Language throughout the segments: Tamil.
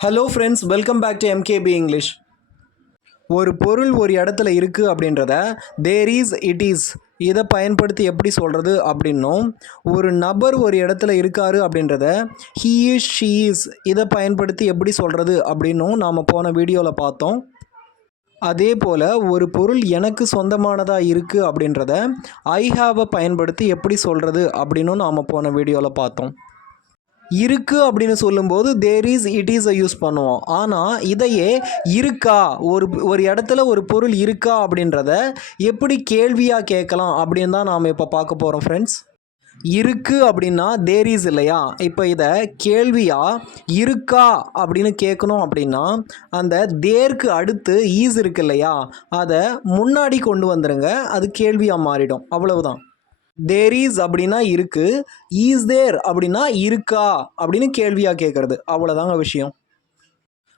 Hello friends welcome back to MKP English ஒரு பொருள் ஒரு இடத்துல இருக்குது அப்படின்றத தேர் இஸ் இட் இஸ் இதை பயன்படுத்தி எப்படி சொல்கிறது அப்படின்னும் ஒரு நபர் ஒரு இடத்துல இருக்காரு அப்படின்றத ஹீ இஸ் ஷீ இஸ் இதை பயன்படுத்தி எப்படி சொல்கிறது அப்படின்னும் நாம் போன வீடியோவில் பார்த்தோம். அதே போல் ஒரு பொருள் எனக்கு சொந்தமானதாக இருக்குது அப்படின்றத ஐ ஹாவை பயன்படுத்தி எப்படி சொல்கிறது அப்படின்னும் நாம் போன வீடியோவில் பார்த்தோம். இருக்குது அப்படின்னு சொல்லும்போது there is it is use பண்ணுவோம். ஆனால் இதையே இருக்கா? ஒரு ஒரு இடத்துல ஒரு பொருள் இருக்கா அப்படின்றத எப்படி கேள்வியாக கேட்கலாம் அப்படின்னு தான் நாம் இப்போ பார்க்க போகிறோம் ஃப்ரெண்ட்ஸ் இருக்குது அப்படின்னா தேர் இஸ் இல்லையா? இப்போ இதை கேள்வியாக இருக்கா அப்படின்னு கேட்கணும் அப்படின்னா அந்த தேர்க்கு அடுத்து ஈஸ் இருக்கு இல்லையா? அதை முன்னாடி கொண்டு வந்துடுங்க அது கேள்வியாக மாறிடும். அவ்வளவுதான். தேர் இஸ் அப்படின்னா இருக்கு. ஈஸ் தேர் அப்படின்னா இருக்கா? அப்படின்னு கேள்வியாக கேட்குறது அவ்வளோதாங்க விஷயம்.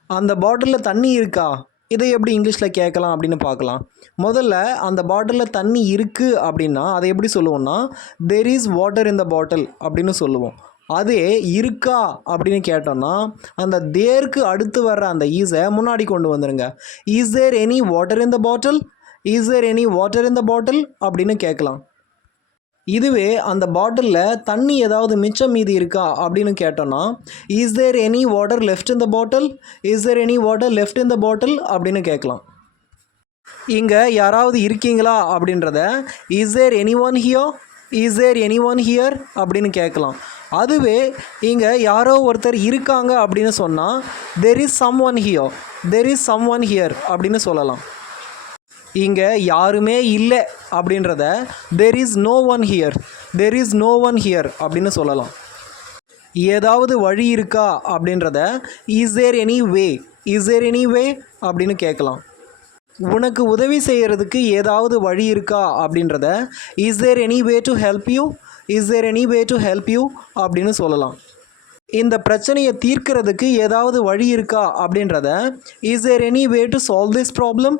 அந்த பாட்டிலில் தண்ணி இருக்கா? இதை எப்படி இங்கிலீஷில் கேட்கலாம் அப்படின்னு பார்க்கலாம். முதல்ல அந்த பாட்டிலில் தண்ணி இருக்குது அப்படின்னா அதை எப்படி சொல்லுவோம்னா there is water in the bottle அப்படின்னு சொல்லுவோம். அதே இருக்கா அப்படின்னு கேட்டோம்னா அந்த தேருக்கு அடுத்து வர்ற அந்த ஈஸை முன்னாடி கொண்டு வந்துடுங்க is there any water in the bottle is there any water in the bottle அப்படின்னு கேட்கலாம். இதுவே அந்த பாட்டிலில் தண்ணி ஏதாவது மிச்சம் மீதி இருக்கா அப்படின்னு கேட்டோன்னா is there any water left in the bottle is there any water left in the bottle அப்படின்னு கேட்கலாம். இங்கே யாராவது இருக்கீங்களா அப்படின்றத is there any one here is there any one here அப்படின்னு கேட்கலாம். அதுவே இங்கே யாரோ ஒருத்தர் இருக்காங்க அப்படின்னு சொன்னால் there is some one here there is some one here அப்படின்னு சொல்லலாம். இங்கே யாருமே இல்லை அப்படின்றத there is no one here there is no one here அப்படின்னு சொல்லலாம். ஏதாவது வழி இருக்கா அப்படின்றத is there any way is there any way அப்படின்னு கேட்கலாம். உனக்கு உதவி செய்கிறதுக்கு ஏதாவது வழி இருக்கா அப்படின்றத is there any way to help you is there any way to help you அப்படின்னு சொல்லலாம். இந்த பிரச்சனையை தீர்க்கிறதுக்கு ஏதாவது வழி இருக்கா அப்படின்றத is there any way to solve this problem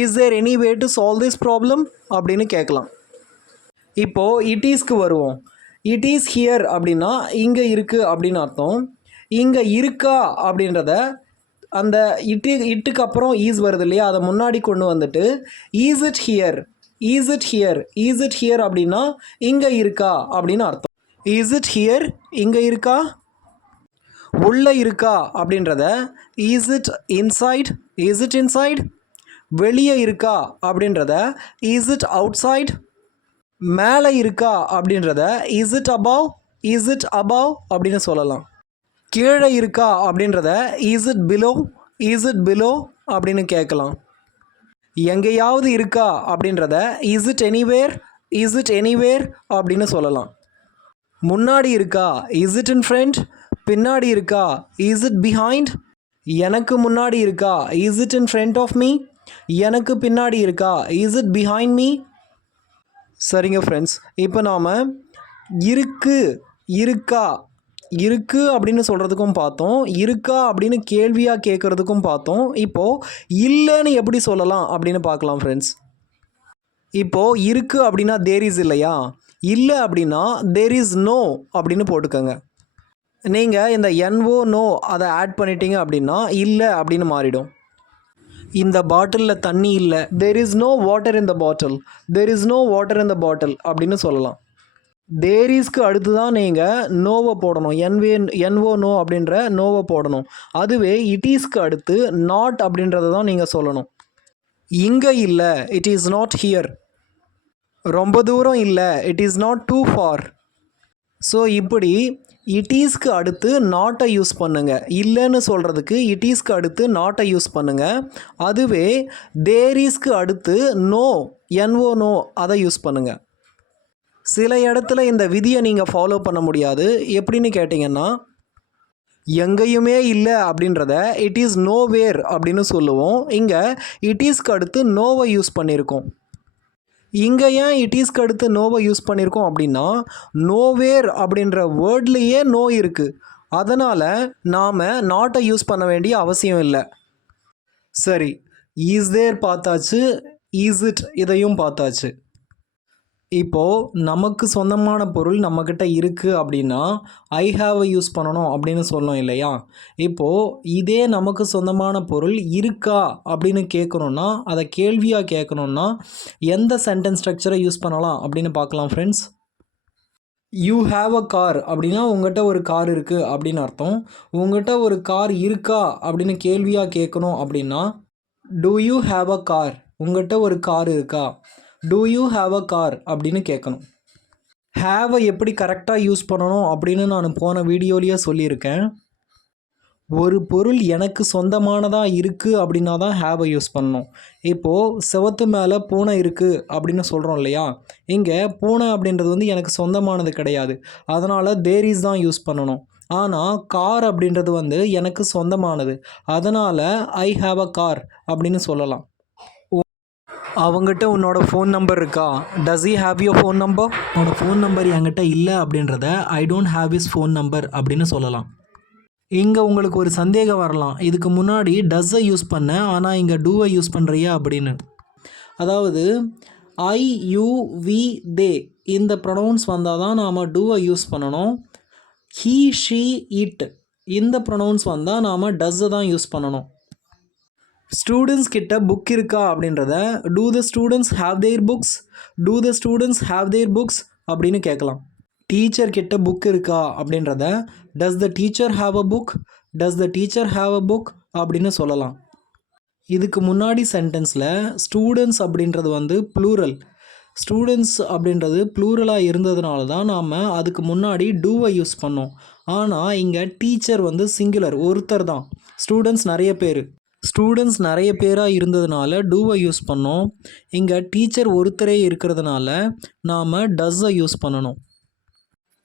is there any way to solve this problem அப்படின்னு கேட்கலாம் இப்போது இட் ஈஸ்க்கு வருவோம். இட் ஈஸ் ஹியர் அப்படின்னா இங்கே இருக்குது அப்படின்னு அர்த்தம். இங்கே இருக்கா அப்படின்றத அந்த இட்டு இட்டுக்கு அப்புறம் ஈஸ் வருது இல்லையா? அதை முன்னாடி கொண்டு வந்துட்டு is it here is it here is it here அப்படின்னா இங்கே இருக்கா அப்படின்னு அர்த்தம். இஸ் இட் ஹியர் இங்கே இருக்கா? உள்ளே இருக்கா அப்படின்றத is it inside is it inside வெளியே இருக்கா அப்படின்றத இஸ் இட் அவுட் சைட் மேலே இருக்கா அப்படின்றத is it above is it above அப்படின்னு சொல்லலாம். கீழே இருக்கா அப்படின்றத is it below is it below அப்படின்னு கேட்கலாம். எங்கேயாவது இருக்கா அப்படின்றத is it anywhere is it anywhere அப்படின்னு சொல்லலாம். முன்னாடி இருக்கா? இஸ் இட் இன் ஃப்ரண்ட் பின்னாடி இருக்கா? இஸ் இட் பிஹைண்ட் எனக்கு முன்னாடி இருக்கா? Is it in front of me எனக்கு பின்னாடி இருக்கா? இஸ் இட் பிஹைண்ட் மீ சரிங்க ஃப்ரெண்ட்ஸ் இப்போ நாம் இருக்கு இருக்கா? இருக்கு அப்படின்னு சொல்கிறதுக்கும் பார்த்தோம். இருக்கா அப்படின்னு கேள்வியாக கேட்குறதுக்கும் பார்த்தோம். இப்போது இல்லைன்னு எப்படி சொல்லலாம் அப்படின்னு பார்க்கலாம் ஃப்ரெண்ட்ஸ் இப்போது இருக்குது அப்படின்னா தேர் இஸ் இல்லையா? இல்லை அப்படின்னா தேர் இஸ் நோ அப்படின்னு போட்டுக்கோங்க. நீங்கள் இந்த என்ஓ நோ அதை ஆட் பண்ணிட்டீங்க அப்படின்னா இல்லை அப்படின்னு மாறிடும். இந்த பாட்டிலில் தண்ணி இல்லை. There is no water in the bottle there is no water in the bottle அப்படின்னு சொல்லலாம். தேர் இஸ்க்கு அடுத்து தான் நீங்கள் நோவை போடணும். என்வே என்ஓ நோ அப்படின்ற நோவை போடணும். அதுவே இட்டீஸ்க்கு அடுத்து நாட் அப்படின்றத தான் நீங்கள் சொல்லணும். இங்கே இல்லை இட் இஸ் நாட் ஹியர் ரொம்ப தூரம் இல்லை it is not too far so இப்படி இட்டீஸ்க்கு அடுத்து நாட்டை யூஸ் பண்ணுங்கள் இல்லைன்னு சொல்கிறதுக்கு இட்டீஸ்க்கு அடுத்து நாட்டை யூஸ் பண்ணுங்கள் அதுவே தேரீஸ்க்கு அடுத்து no N O no use பண்ணுங்கள் சில இடத்துல இந்த விதியை நீங்கள் ஃபாலோ பண்ண முடியாது. எப்படின்னு கேட்டிங்கன்னா எங்கேயுமே இல்லை அப்படின்றத இட் இஸ் நோ வேர் அப்படின்னு சொல்லுவோம். இங்கே இட் ஈஸ்க்கு அடுத்து நோவை யூஸ் பண்ணியிருக்கோம். இங்கே ஏன் இட் ஈஸ்க்கு அடுத்து நோவை யூஸ் பண்ணியிருக்கோம் அப்படின்னா நோவேர் அப்படின்ற வேர்ட்லேயே நோ இருக்குது அதனால் நாம் நாட்டை யூஸ் பண்ண வேண்டிய அவசியம் இல்லை. சரி ஈஸ் தேர் பார்த்தாச்சு? ஈஸ் இட் இதையும் பார்த்தாச்சு. இப்போது நமக்கு சொந்தமான பொருள் நம்மக்கிட்ட இருக்குது அப்படின்னா ஐ ஹாவை யூஸ் பண்ணணும் அப்படின்னு சொல்லணும் இல்லையா? இப்போது இதே நமக்கு சொந்தமான பொருள் இருக்கா அப்படின்னு கேட்கணுன்னா அதை கேள்வியாக கேட்கணுன்னா எந்த சென்டென்ஸ் ஸ்ட்ரக்சரை யூஸ் பண்ணலாம் அப்படின்னு பார்க்கலாம் friends you have a car அப்படின்னா உங்கள்கிட்ட ஒரு கார் இருக்குது அப்படின்னு அர்த்தம். உங்கள்கிட்ட ஒரு கார் இருக்கா அப்படின்னு கேள்வியாக கேட்கணும் அப்படின்னா do you have a car உங்கள்கிட்ட ஒரு கார் இருக்கா? Do you have a car அப்படின்னு கேட்கணும். ஹேவை எப்படி கரெக்டாக யூஸ் பண்ணணும் அப்படின்னு நான் போன வீடியோலேயே சொல்லியிருக்கேன். ஒரு பொருள் எனக்கு சொந்தமானதாக இருக்குது அப்படின்னா தான் ஹேவை யூஸ் பண்ணணும். இப்போது செவத்து மேலே பூனை இருக்குது அப்படின்னு சொல்கிறோம் இல்லையா? இங்கே பூனை அப்படின்றது வந்து எனக்கு சொந்தமானது கிடையாது. அதனால் தேரிஸ் தான் யூஸ் பண்ணணும். ஆனால் கார் அப்படின்றது வந்து எனக்கு சொந்தமானது. அதனால் ஐ ஹாவ் அ கார் அப்படின்னு சொல்லலாம். அவங்ககிட்ட உன்னோட ஃபோன் நம்பர் இருக்கா? Does he have you phone number உன்னோட ஃபோன் நம்பர் என்கிட்ட இல்லை அப்படின்றத I don't have his phone number அப்படின்னு சொல்லலாம். இங்கே உங்களுக்கு ஒரு சந்தேகம் வரலாம். இதுக்கு முன்னாடி டஸ்ஸை யூஸ் பண்ணேன் ஆனால் இங்கே டூவை யூஸ் பண்ணுறியா அப்படின்னு. அதாவது ஐ யூ வி தே இந்த ப்ரொனவுன்ஸ் வந்தால் தான் நாம் டூவை யூஸ் பண்ணணும். ஹீ ஷீ இட் இந்த ப்ரொனவுன்ஸ் வந்தால் நாம் டஸ்ஸை தான் யூஸ் பண்ணணும். ஸ்டூடெண்ட்ஸ் கிட்ட புக் இருக்கா அப்படின்றத do the students have their books do the students have their books அப்படின்னு கேட்கலாம். டீச்சர் கிட்ட புக் இருக்கா அப்படின்றத does the teacher have a book does the teacher have a book அப்படின்னு சொல்லலாம். இதுக்கு முன்னாடி சென்டென்ஸில் ஸ்டூடெண்ட்ஸ் அப்படின்றது வந்து ப்ளூரல் ஸ்டூடெண்ட்ஸ் அப்படின்றது ப்ளூரலாக இருந்ததுனால தான் நாம் அதுக்கு முன்னாடி டூவை யூஸ் பண்ணோம். ஆனால் இங்கே டீச்சர் வந்து சிங்குலர் ஒருத்தர் தான். ஸ்டூடெண்ட்ஸ் நிறைய பேர். ஸ்டூடெண்ட்ஸ் நிறைய பேராக இருந்ததுனால டூவை யூஸ் பண்ணோம். இங்கே டீச்சர் ஒருத்தரே இருக்கிறதுனால நாம் டஸ்ஸை யூஸ் பண்ணணும்.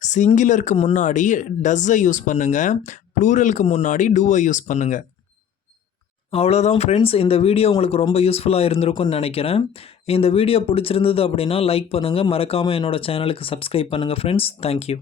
சிங்குலருக்கு முன்னாடி டஸ்ஸை யூஸ் பண்ணுங்கள் ப்ளூரலுக்கு முன்னாடி டூவை யூஸ் பண்ணுங்கள் அவ்வளோதான் ஃப்ரெண்ட்ஸ் இந்த வீடியோ உங்களுக்கு ரொம்ப யூஸ்ஃபுல்லாக இருந்திருக்கும்னு நினைக்கிறேன். இந்த வீடியோ பிடிச்சிருந்தது அப்படின்னா லைக் பண்ணுங்கள் மறக்காமல் என்னோடய சேனலுக்கு சப்ஸ்கிரைப் பண்ணுங்கள் ஃப்ரெண்ட்ஸ் தேங்க்யூ